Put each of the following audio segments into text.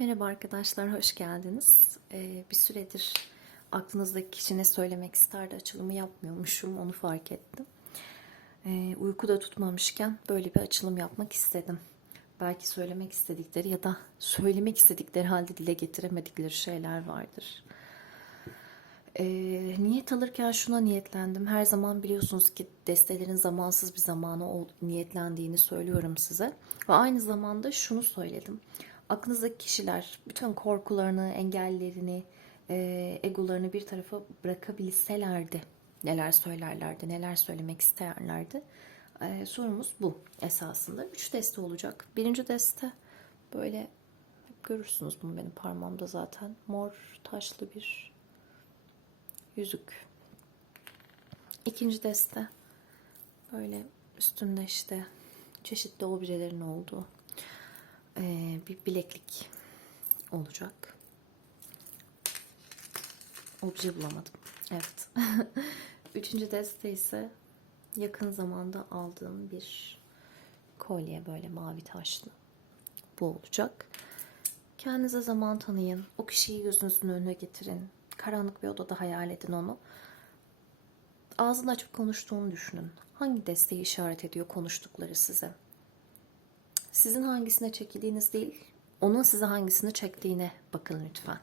Merhaba arkadaşlar, hoş geldiniz. Ee, bir süredir aklınızdaki kişi ne söylemek isterdi açılımı yapmıyormuşum, onu fark ettim. Ee, uykuda tutmamışken böyle bir açılım yapmak istedim. Belki söylemek istedikleri ya da söylemek istedikleri halde dile getiremedikleri şeyler vardır. Ee, niyet alırken şuna niyetlendim. Her zaman biliyorsunuz ki destelerin zamansız bir zamanı ol- niyetlendiğini söylüyorum size. Ve aynı zamanda şunu söyledim. Aklınızdaki kişiler bütün korkularını, engellerini, e, egolarını bir tarafa bırakabilselerdi neler söylerlerdi, neler söylemek isterlerdi. E, sorumuz bu esasında. Üç deste olacak. Birinci deste böyle görürsünüz bunu benim parmağımda zaten. Mor taşlı bir yüzük. İkinci deste böyle üstünde işte çeşitli objelerin olduğu ee, bir bileklik olacak. Obje bulamadım. Evet. Üçüncü deste ise yakın zamanda aldığım bir kolye böyle mavi taşlı. Bu olacak. Kendinize zaman tanıyın. O kişiyi gözünüzün önüne getirin. Karanlık bir odada hayal edin onu. Ağzını açıp konuştuğunu düşünün. Hangi desteği işaret ediyor konuştukları size? Sizin hangisine çekildiğiniz değil, onun size hangisini çektiğine bakın lütfen.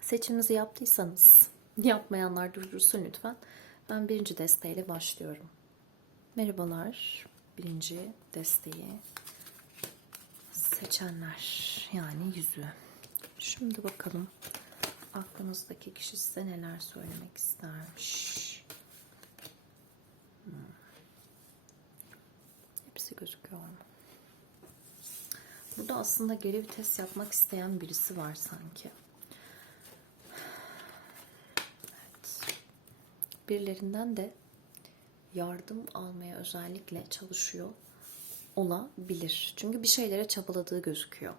Seçiminizi yaptıysanız, yapmayanlar durdursun lütfen. Ben birinci desteğiyle başlıyorum. Merhabalar, birinci desteği seçenler, yani yüzü. Şimdi bakalım aklınızdaki kişi size neler söylemek istermiş. Hepsi gözüküyor mu? Burada aslında geri vites yapmak isteyen birisi var sanki. Evet. Birilerinden de yardım almaya özellikle çalışıyor olabilir. Çünkü bir şeylere çabaladığı gözüküyor.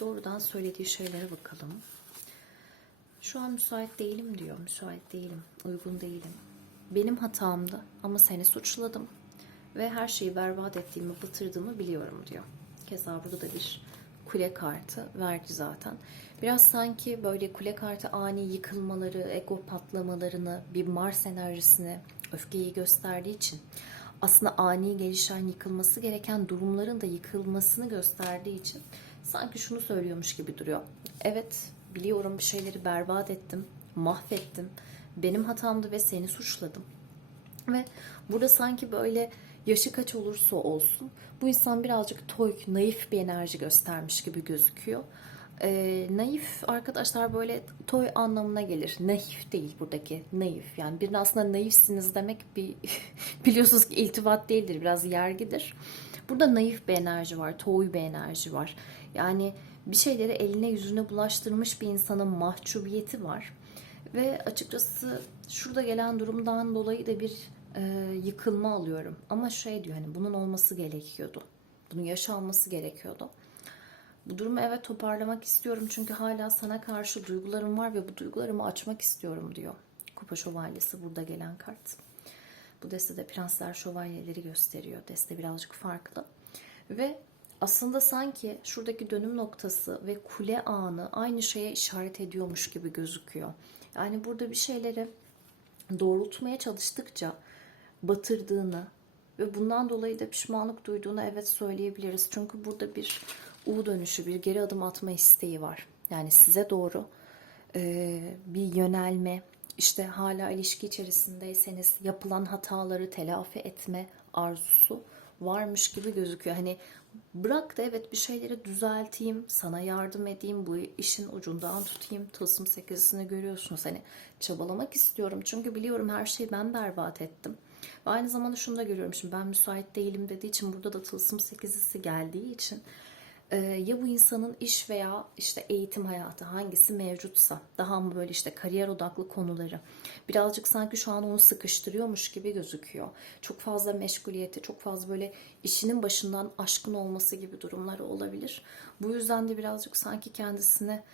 Doğrudan söylediği şeylere bakalım. Şu an müsait değilim diyor. Müsait değilim, uygun değilim. Benim hatamdı ama seni suçladım ve her şeyi berbat ettiğimi, batırdığımı biliyorum diyor. Keza burada da bir kule kartı verdi zaten. Biraz sanki böyle kule kartı ani yıkılmaları, ego patlamalarını, bir Mars enerjisini, öfkeyi gösterdiği için aslında ani gelişen yıkılması gereken durumların da yıkılmasını gösterdiği için sanki şunu söylüyormuş gibi duruyor. Evet biliyorum bir şeyleri berbat ettim, mahvettim. Benim hatamdı ve seni suçladım. Ve burada sanki böyle yaşı kaç olursa olsun bu insan birazcık toy, naif bir enerji göstermiş gibi gözüküyor. Ee, naif arkadaşlar böyle toy anlamına gelir. Naif değil buradaki naif. Yani birine aslında naifsiniz demek bir biliyorsunuz ki iltifat değildir. Biraz yergidir. Burada naif bir enerji var. Toy bir enerji var. Yani bir şeyleri eline yüzüne bulaştırmış bir insanın mahcubiyeti var. Ve açıkçası şurada gelen durumdan dolayı da bir e, yıkılma alıyorum. Ama şey diyor hani bunun olması gerekiyordu. Bunun yaşanması gerekiyordu. Bu durumu evet toparlamak istiyorum çünkü hala sana karşı duygularım var ve bu duygularımı açmak istiyorum diyor. Kupa şövalyesi burada gelen kart. Bu destede prensler şövalyeleri gösteriyor. Deste birazcık farklı. Ve aslında sanki şuradaki dönüm noktası ve kule anı aynı şeye işaret ediyormuş gibi gözüküyor. Yani burada bir şeyleri doğrultmaya çalıştıkça batırdığını ve bundan dolayı da pişmanlık duyduğunu evet söyleyebiliriz. Çünkü burada bir U dönüşü, bir geri adım atma isteği var. Yani size doğru e, bir yönelme, işte hala ilişki içerisindeyseniz yapılan hataları telafi etme arzusu varmış gibi gözüküyor. Hani bırak da evet bir şeyleri düzelteyim, sana yardım edeyim, bu işin ucundan tutayım. Tılsım sekizisini görüyorsunuz. Hani çabalamak istiyorum çünkü biliyorum her şeyi ben berbat ettim. Ve aynı zamanda şunu da görüyorum. Şimdi ben müsait değilim dediği için burada da tılsım sekizisi geldiği için e, ya bu insanın iş veya işte eğitim hayatı hangisi mevcutsa daha mı böyle işte kariyer odaklı konuları birazcık sanki şu an onu sıkıştırıyormuş gibi gözüküyor. Çok fazla meşguliyeti, çok fazla böyle işinin başından aşkın olması gibi durumları olabilir. Bu yüzden de birazcık sanki kendisine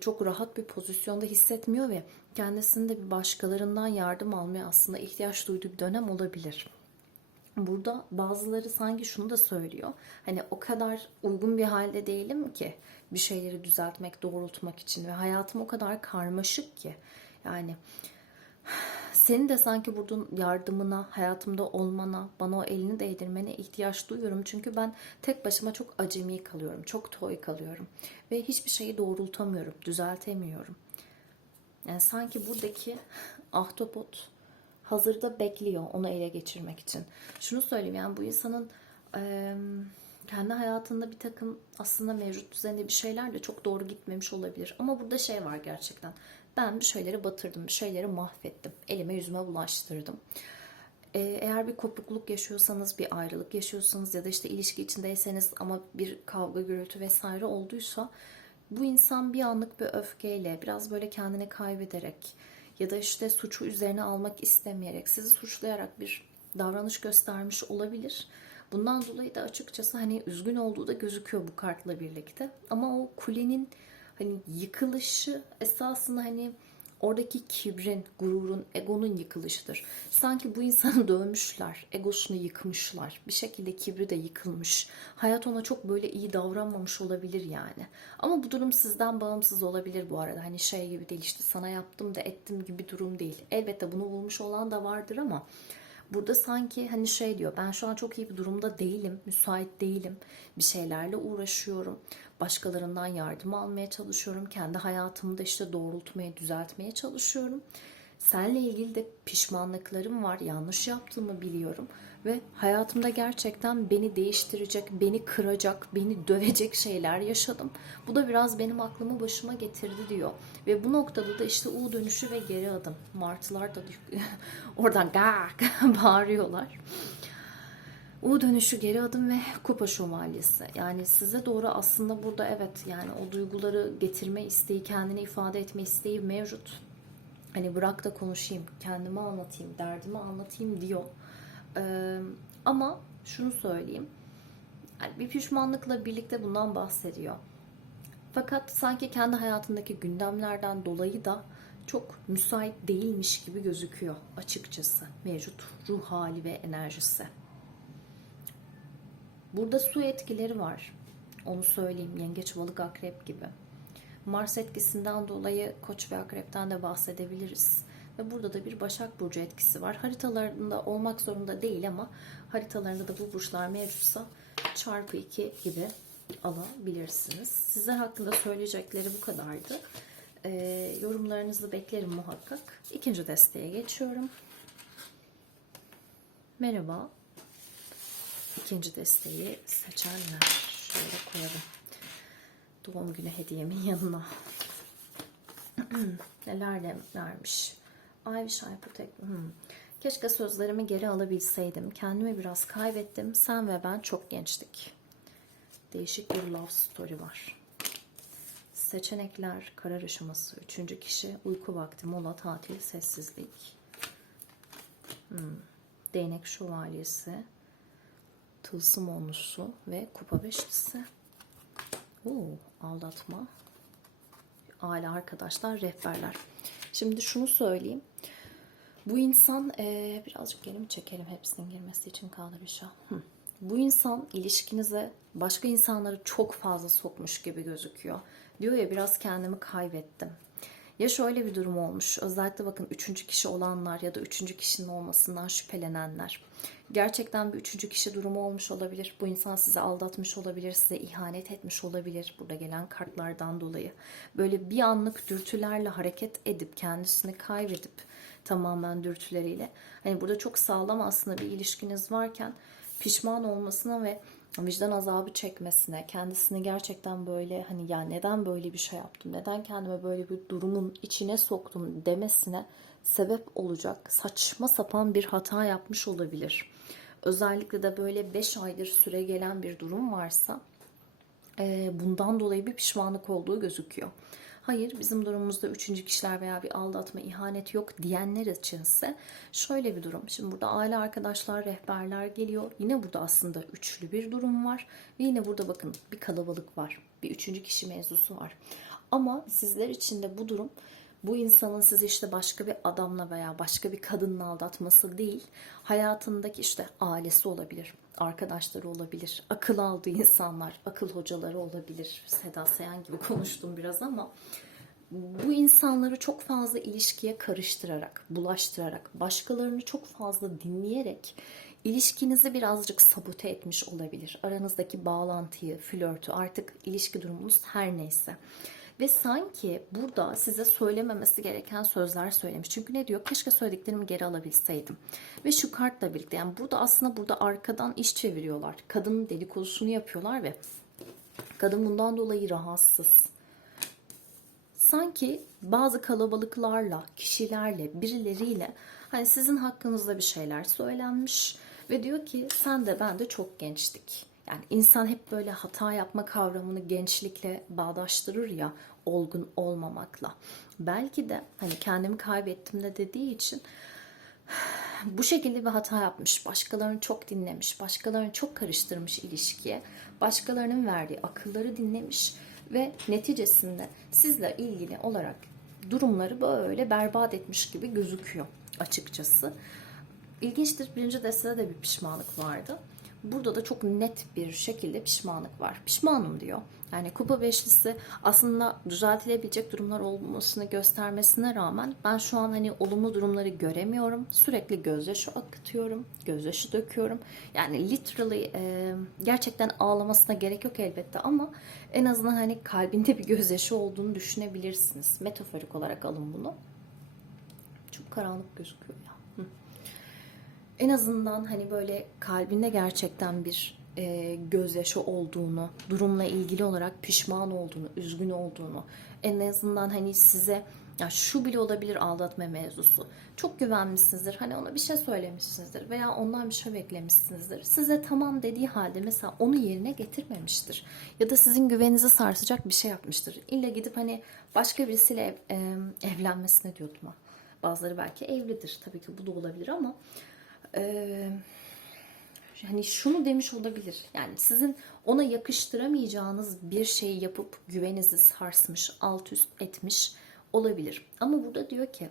çok rahat bir pozisyonda hissetmiyor ve kendisinde bir başkalarından yardım almaya aslında ihtiyaç duyduğu bir dönem olabilir. burada bazıları sanki şunu da söylüyor. Hani o kadar uygun bir halde değilim ki bir şeyleri düzeltmek, doğrultmak için ve hayatım o kadar karmaşık ki. Yani senin de sanki buradan yardımına, hayatımda olmana, bana o elini değdirmene ihtiyaç duyuyorum. Çünkü ben tek başıma çok acemi kalıyorum, çok toy kalıyorum. Ve hiçbir şeyi doğrultamıyorum, düzeltemiyorum. Yani sanki buradaki ahtapot hazırda bekliyor onu ele geçirmek için. Şunu söyleyeyim yani bu insanın eee, kendi hayatında bir takım aslında mevcut düzeninde bir şeyler de çok doğru gitmemiş olabilir. Ama burada şey var gerçekten. Ben bir şeyleri batırdım, bir şeyleri mahvettim. Elime yüzüme bulaştırdım. Ee, Eğer bir kopukluk yaşıyorsanız, bir ayrılık yaşıyorsanız ya da işte ilişki içindeyseniz ama bir kavga, gürültü vesaire olduysa bu insan bir anlık bir öfkeyle, biraz böyle kendini kaybederek ya da işte suçu üzerine almak istemeyerek, sizi suçlayarak bir davranış göstermiş olabilir. Bundan dolayı da açıkçası hani üzgün olduğu da gözüküyor bu kartla birlikte. Ama o kulenin hani yıkılışı esasında hani oradaki kibrin, gururun, egonun yıkılışıdır. Sanki bu insanı dövmüşler, egosunu yıkmışlar. Bir şekilde kibri de yıkılmış. Hayat ona çok böyle iyi davranmamış olabilir yani. Ama bu durum sizden bağımsız olabilir bu arada. Hani şey gibi değil işte sana yaptım da ettim gibi durum değil. Elbette bunu bulmuş olan da vardır ama Burada sanki hani şey diyor ben şu an çok iyi bir durumda değilim, müsait değilim. Bir şeylerle uğraşıyorum. Başkalarından yardım almaya çalışıyorum. Kendi hayatımı da işte doğrultmaya, düzeltmeye çalışıyorum. Seninle ilgili de pişmanlıklarım var. Yanlış yaptığımı biliyorum. Ve hayatımda gerçekten beni değiştirecek, beni kıracak, beni dövecek şeyler yaşadım. Bu da biraz benim aklımı başıma getirdi diyor. Ve bu noktada da işte U dönüşü ve geri adım. Martılar da oradan gak bağırıyorlar. U dönüşü geri adım ve kupa şövalyesi. Yani size doğru aslında burada evet yani o duyguları getirme isteği, kendini ifade etme isteği mevcut. Hani bırak da konuşayım, kendimi anlatayım, derdimi anlatayım diyor. Ee, ama şunu söyleyeyim. Yani bir pişmanlıkla birlikte bundan bahsediyor. Fakat sanki kendi hayatındaki gündemlerden dolayı da çok müsait değilmiş gibi gözüküyor açıkçası mevcut ruh hali ve enerjisi. Burada su etkileri var. Onu söyleyeyim. Yengeç, balık, akrep gibi. Mars etkisinden dolayı koç ve akrepten de bahsedebiliriz. Ve burada da bir Başak Burcu etkisi var. Haritalarında olmak zorunda değil ama haritalarında da bu burçlar mevcutsa çarpı 2 gibi alabilirsiniz. Sizler hakkında söyleyecekleri bu kadardı. Ee, yorumlarınızı beklerim muhakkak. İkinci desteğe geçiyorum. Merhaba. İkinci desteği seçenler. Şöyle koyalım. Doğum günü hediyemin yanına. Neler vermiş. Wish I protect... Hmm. Keşke sözlerimi geri alabilseydim. Kendimi biraz kaybettim. Sen ve ben çok gençtik. Değişik bir love story var. Seçenekler, karar aşaması, üçüncü kişi, uyku vakti, mola, tatil, sessizlik. Hmm. Değnek şövalyesi, tılsım onlusu ve kupa beşlisi. Oo, aldatma. Aile arkadaşlar, rehberler. Şimdi şunu söyleyeyim. Bu insan e, birazcık geri mi çekelim hepsinin girmesi için kaldı bir şey. Hı. Bu insan ilişkinize başka insanları çok fazla sokmuş gibi gözüküyor. Diyor ya biraz kendimi kaybettim. Ya şöyle bir durum olmuş. Özellikle bakın üçüncü kişi olanlar ya da üçüncü kişinin olmasından şüphelenenler. Gerçekten bir üçüncü kişi durumu olmuş olabilir. Bu insan sizi aldatmış olabilir, size ihanet etmiş olabilir. Burada gelen kartlardan dolayı. Böyle bir anlık dürtülerle hareket edip kendisini kaybedip tamamen dürtüleriyle. Hani burada çok sağlam aslında bir ilişkiniz varken pişman olmasına ve vicdan azabı çekmesine, kendisini gerçekten böyle hani ya neden böyle bir şey yaptım, neden kendime böyle bir durumun içine soktum demesine sebep olacak saçma sapan bir hata yapmış olabilir. Özellikle de böyle 5 aydır süre gelen bir durum varsa bundan dolayı bir pişmanlık olduğu gözüküyor. Hayır bizim durumumuzda üçüncü kişiler veya bir aldatma, ihanet yok diyenler içinse şöyle bir durum. Şimdi burada aile arkadaşlar, rehberler geliyor. Yine burada aslında üçlü bir durum var. Ve yine burada bakın bir kalabalık var. Bir üçüncü kişi mevzusu var. Ama sizler için de bu durum Bu insanın sizi işte başka bir adamla veya başka bir kadınla aldatması değil, hayatındaki işte ailesi olabilir, arkadaşları olabilir, akıl aldığı insanlar, akıl hocaları olabilir. Seda Sayan gibi konuştum biraz ama bu insanları çok fazla ilişkiye karıştırarak, bulaştırarak, başkalarını çok fazla dinleyerek ilişkinizi birazcık sabote etmiş olabilir. Aranızdaki bağlantıyı, flörtü, artık ilişki durumunuz her neyse. Ve sanki burada size söylememesi gereken sözler söylemiş. Çünkü ne diyor? Keşke söylediklerimi geri alabilseydim. Ve şu kartla birlikte yani burada aslında burada arkadan iş çeviriyorlar. Kadının dedikodusunu yapıyorlar ve kadın bundan dolayı rahatsız sanki bazı kalabalıklarla, kişilerle, birileriyle hani sizin hakkınızda bir şeyler söylenmiş ve diyor ki sen de ben de çok gençtik. Yani insan hep böyle hata yapma kavramını gençlikle bağdaştırır ya olgun olmamakla. Belki de hani kendimi kaybettim de dediği için bu şekilde bir hata yapmış, başkalarını çok dinlemiş, başkalarını çok karıştırmış ilişkiye, başkalarının verdiği akılları dinlemiş ve neticesinde sizle ilgili olarak durumları böyle berbat etmiş gibi gözüküyor açıkçası. İlginçtir birinci destede de bir pişmanlık vardı. Burada da çok net bir şekilde pişmanlık var. Pişmanım diyor. Yani kupa beşlisi aslında düzeltilebilecek durumlar olmasını göstermesine rağmen ben şu an hani olumlu durumları göremiyorum. Sürekli gözyaşı akıtıyorum, gözyaşı döküyorum. Yani literally e, gerçekten ağlamasına gerek yok elbette ama en azından hani kalbinde bir gözyaşı olduğunu düşünebilirsiniz. Metaforik olarak alın bunu. Çok karanlık gözüküyor. En azından hani böyle kalbinde gerçekten bir e, gözyaşı olduğunu, durumla ilgili olarak pişman olduğunu, üzgün olduğunu, en azından hani size ya şu bile olabilir aldatma mevzusu. Çok güvenmişsinizdir. Hani ona bir şey söylemişsinizdir veya ondan bir şey beklemişsinizdir. Size tamam dediği halde mesela onu yerine getirmemiştir. Ya da sizin güveninizi sarsacak bir şey yapmıştır. İlle gidip hani başka birisiyle ev, e, evlenmesine diyordum ha. Bazıları belki evlidir. Tabii ki bu da olabilir ama hani şunu demiş olabilir. Yani sizin ona yakıştıramayacağınız bir şeyi yapıp güveninizi sarsmış, alt üst etmiş olabilir. Ama burada diyor ki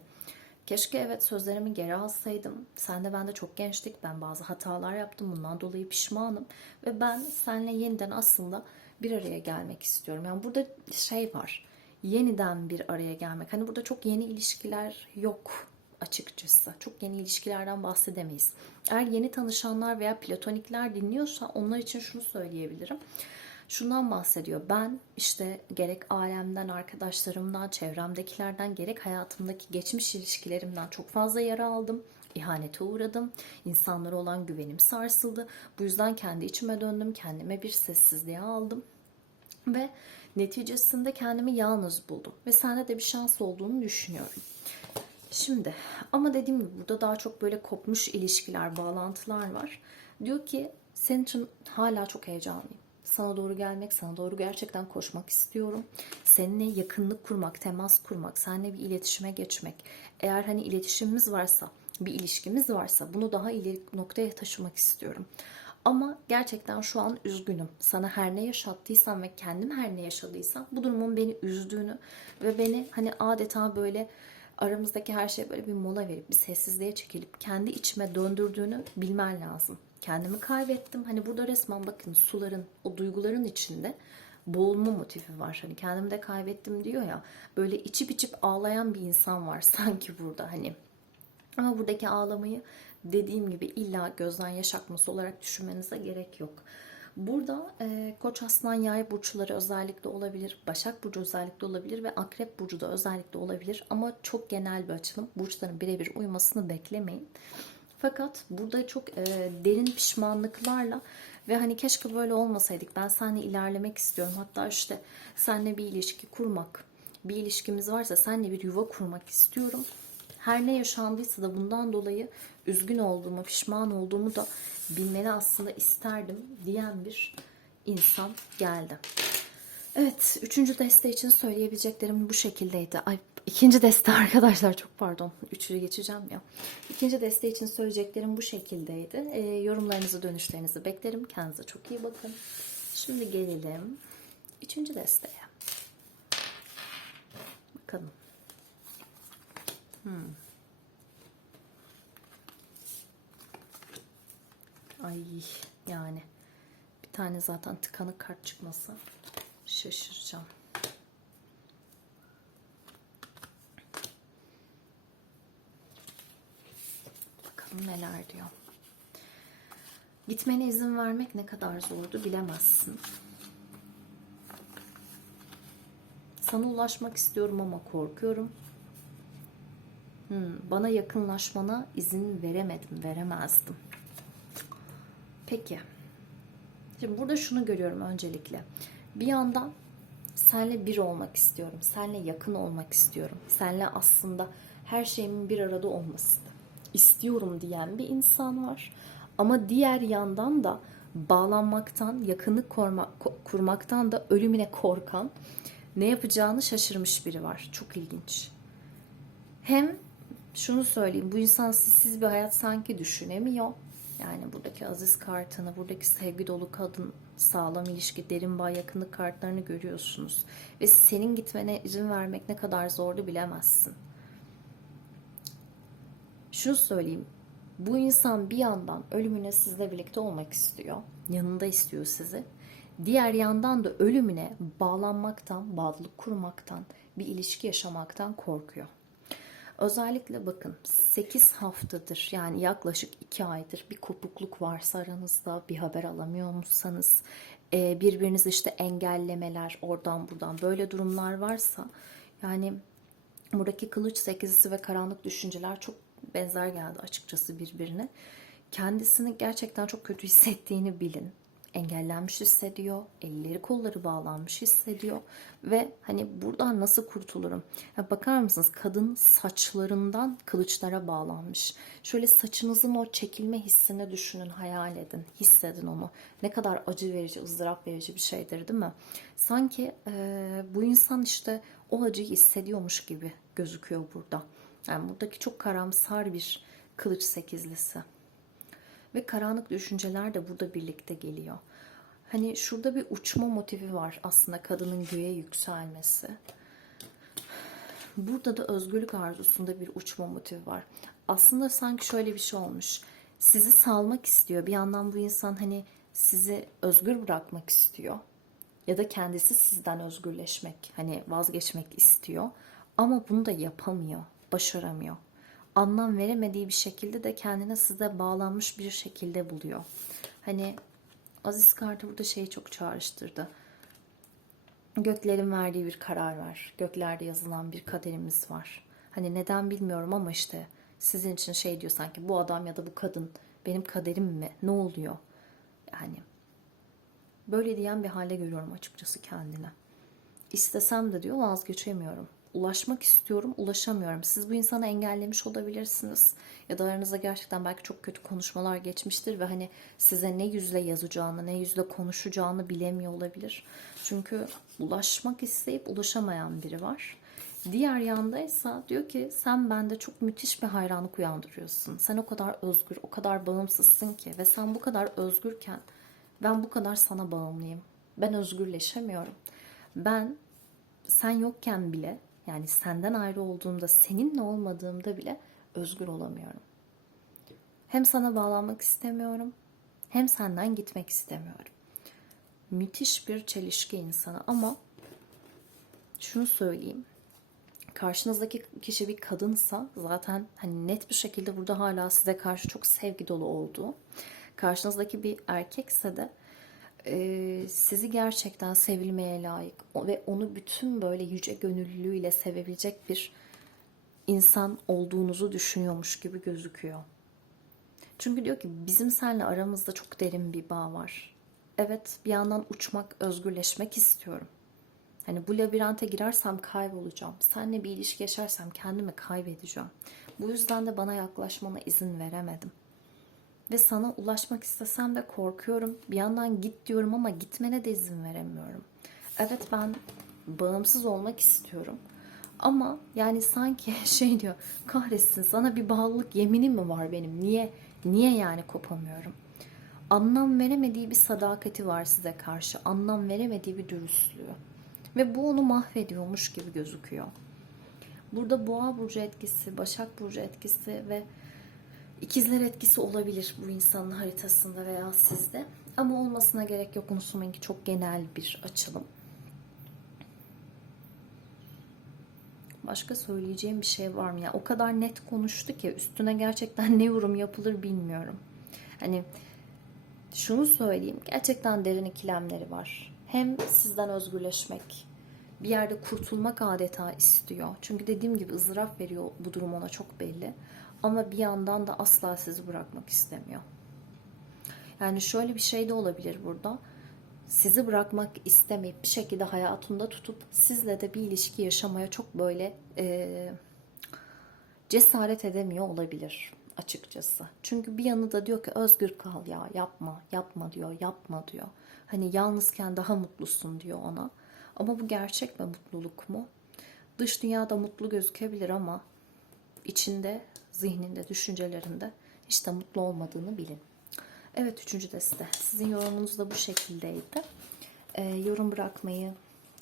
keşke evet sözlerimi geri alsaydım. Sen de ben de çok gençtik. Ben bazı hatalar yaptım. Bundan dolayı pişmanım. Ve ben seninle yeniden aslında bir araya gelmek istiyorum. Yani burada şey var. Yeniden bir araya gelmek. Hani burada çok yeni ilişkiler yok açıkçası. Çok yeni ilişkilerden bahsedemeyiz. Eğer yeni tanışanlar veya platonikler dinliyorsa onlar için şunu söyleyebilirim. Şundan bahsediyor. Ben işte gerek ailemden, arkadaşlarımdan, çevremdekilerden, gerek hayatımdaki geçmiş ilişkilerimden çok fazla yara aldım. İhanete uğradım. İnsanlara olan güvenim sarsıldı. Bu yüzden kendi içime döndüm. Kendime bir sessizliğe aldım. Ve neticesinde kendimi yalnız buldum. Ve sende de bir şans olduğunu düşünüyorum. Şimdi ama dediğim gibi burada daha çok böyle kopmuş ilişkiler, bağlantılar var. Diyor ki senin için hala çok heyecanlıyım. Sana doğru gelmek, sana doğru gerçekten koşmak istiyorum. Seninle yakınlık kurmak, temas kurmak, seninle bir iletişime geçmek. Eğer hani iletişimimiz varsa, bir ilişkimiz varsa bunu daha ileri noktaya taşımak istiyorum. Ama gerçekten şu an üzgünüm. Sana her ne yaşattıysam ve kendim her ne yaşadıysam bu durumun beni üzdüğünü ve beni hani adeta böyle aramızdaki her şey böyle bir mola verip bir sessizliğe çekilip kendi içime döndürdüğünü bilmen lazım. Kendimi kaybettim. Hani burada resmen bakın suların, o duyguların içinde boğulma motifi var. Hani kendimi de kaybettim diyor ya. Böyle içip içip ağlayan bir insan var sanki burada hani. Ama buradaki ağlamayı dediğim gibi illa gözden yaş akması olarak düşünmenize gerek yok. Burada e, Koç Aslan Yay burçları özellikle olabilir, Başak burcu özellikle olabilir ve Akrep burcu da özellikle olabilir ama çok genel bir açılım. Burçların birebir uymasını beklemeyin. Fakat burada çok e, derin pişmanlıklarla ve hani keşke böyle olmasaydık. Ben seninle ilerlemek istiyorum. Hatta işte seninle bir ilişki kurmak, bir ilişkimiz varsa seninle bir yuva kurmak istiyorum. Her ne yaşandıysa da bundan dolayı üzgün olduğumu, pişman olduğumu da bilmeni aslında isterdim diyen bir insan geldi. Evet, üçüncü deste için söyleyebileceklerim bu şekildeydi. Ay, ikinci deste arkadaşlar çok pardon. Üçlü geçeceğim ya. İkinci deste için söyleyeceklerim bu şekildeydi. E, yorumlarınızı, dönüşlerinizi beklerim. Kendinize çok iyi bakın. Şimdi gelelim üçüncü desteye. Bakalım. Ay yani bir tane zaten tıkanık kart çıkmasa şaşıracağım. Bakalım neler diyor. Gitmene izin vermek ne kadar zordu bilemezsin. Sana ulaşmak istiyorum ama korkuyorum. Hmm, bana yakınlaşmana izin veremedim, veremezdim. Peki. Şimdi burada şunu görüyorum öncelikle. Bir yandan senle bir olmak istiyorum. Senle yakın olmak istiyorum. Senle aslında her şeyimin bir arada olmasını istiyorum diyen bir insan var. Ama diğer yandan da bağlanmaktan, yakınlık korma, ko- kurmaktan da ölümüne korkan, ne yapacağını şaşırmış biri var. Çok ilginç. Hem şunu söyleyeyim, bu insan sizsiz bir hayat sanki düşünemiyor. Yani buradaki aziz kartını, buradaki sevgi dolu kadın, sağlam ilişki, derin bağ, yakınlık kartlarını görüyorsunuz. Ve senin gitmene izin vermek ne kadar zordu bilemezsin. Şunu söyleyeyim, bu insan bir yandan ölümüne sizle birlikte olmak istiyor. Yanında istiyor sizi. Diğer yandan da ölümüne bağlanmaktan, bağlılık kurmaktan, bir ilişki yaşamaktan korkuyor. Özellikle bakın 8 haftadır yani yaklaşık 2 aydır bir kopukluk varsa aranızda bir haber alamıyor musunuz? e, birbirinizi işte engellemeler oradan buradan böyle durumlar varsa yani buradaki kılıç sekizisi ve karanlık düşünceler çok benzer geldi açıkçası birbirine. Kendisini gerçekten çok kötü hissettiğini bilin engellenmiş hissediyor. Elleri kolları bağlanmış hissediyor. Ve hani buradan nasıl kurtulurum? Ya bakar mısınız? Kadın saçlarından kılıçlara bağlanmış. Şöyle saçınızın o çekilme hissini düşünün, hayal edin. Hissedin onu. Ne kadar acı verici, ızdırap verici bir şeydir değil mi? Sanki e, bu insan işte o acıyı hissediyormuş gibi gözüküyor burada. Yani buradaki çok karamsar bir kılıç sekizlisi. Ve karanlık düşünceler de burada birlikte geliyor. Hani şurada bir uçma motivi var aslında kadının göğe yükselmesi. Burada da özgürlük arzusunda bir uçma motivi var. Aslında sanki şöyle bir şey olmuş. Sizi salmak istiyor. Bir yandan bu insan hani sizi özgür bırakmak istiyor. Ya da kendisi sizden özgürleşmek, hani vazgeçmek istiyor. Ama bunu da yapamıyor, başaramıyor anlam veremediği bir şekilde de kendine size bağlanmış bir şekilde buluyor. Hani Aziz kartı burada şeyi çok çağrıştırdı. Göklerin verdiği bir karar var. Göklerde yazılan bir kaderimiz var. Hani neden bilmiyorum ama işte sizin için şey diyor sanki bu adam ya da bu kadın benim kaderim mi? Ne oluyor? Yani böyle diyen bir hale görüyorum açıkçası kendine. İstesem de diyor vazgeçemiyorum ulaşmak istiyorum, ulaşamıyorum. Siz bu insanı engellemiş olabilirsiniz. Ya da aranızda gerçekten belki çok kötü konuşmalar geçmiştir ve hani size ne yüzle yazacağını, ne yüzle konuşacağını bilemiyor olabilir. Çünkü ulaşmak isteyip ulaşamayan biri var. Diğer yandaysa diyor ki sen bende çok müthiş bir hayranlık uyandırıyorsun. Sen o kadar özgür, o kadar bağımsızsın ki ve sen bu kadar özgürken ben bu kadar sana bağımlıyım. Ben özgürleşemiyorum. Ben sen yokken bile yani senden ayrı olduğumda, seninle olmadığımda bile özgür olamıyorum. Hem sana bağlanmak istemiyorum, hem senden gitmek istemiyorum. Müthiş bir çelişki insanı ama şunu söyleyeyim. Karşınızdaki kişi bir kadınsa zaten hani net bir şekilde burada hala size karşı çok sevgi dolu olduğu. Karşınızdaki bir erkekse de sizi gerçekten sevilmeye layık ve onu bütün böyle yüce gönüllülüğüyle sevebilecek bir insan olduğunuzu düşünüyormuş gibi gözüküyor. Çünkü diyor ki bizim seninle aramızda çok derin bir bağ var. Evet bir yandan uçmak, özgürleşmek istiyorum. Hani bu labirente girersem kaybolacağım. Seninle bir ilişki yaşarsam kendimi kaybedeceğim. Bu yüzden de bana yaklaşmana izin veremedim. Ve sana ulaşmak istesem de korkuyorum. Bir yandan git diyorum ama gitmene de izin veremiyorum. Evet ben bağımsız olmak istiyorum. Ama yani sanki şey diyor kahretsin sana bir bağlılık yeminim mi var benim? Niye niye yani kopamıyorum? Anlam veremediği bir sadakati var size karşı. Anlam veremediği bir dürüstlüğü. Ve bu onu mahvediyormuş gibi gözüküyor. Burada boğa burcu etkisi, başak burcu etkisi ve ikizler etkisi olabilir bu insanın haritasında veya sizde. Ama olmasına gerek yok. Unutmayın ki çok genel bir açılım. Başka söyleyeceğim bir şey var mı? Ya o kadar net konuştu ki üstüne gerçekten ne yorum yapılır bilmiyorum. Hani şunu söyleyeyim. Gerçekten derin ikilemleri var. Hem sizden özgürleşmek, bir yerde kurtulmak adeta istiyor. Çünkü dediğim gibi ızdırap veriyor bu durum ona çok belli. Ama bir yandan da asla sizi bırakmak istemiyor. Yani şöyle bir şey de olabilir burada. Sizi bırakmak istemeyip bir şekilde hayatında tutup sizle de bir ilişki yaşamaya çok böyle e, cesaret edemiyor olabilir açıkçası. Çünkü bir yanı da diyor ki özgür kal ya yapma yapma diyor yapma diyor. Hani yalnızken daha mutlusun diyor ona. Ama bu gerçek mi mutluluk mu? Dış dünyada mutlu gözükebilir ama içinde, zihninde, düşüncelerinde hiç de mutlu olmadığını bilin. Evet üçüncü deste. Sizin yorumunuz da bu şekildeydi. Ee, yorum bırakmayı,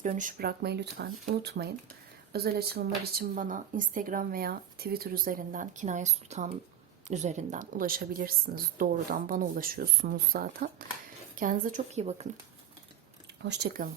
dönüş bırakmayı lütfen unutmayın. Özel açılımlar için bana Instagram veya Twitter üzerinden Kinaye Sultan üzerinden ulaşabilirsiniz. Doğrudan bana ulaşıyorsunuz zaten. Kendinize çok iyi bakın. Hoşçakalın.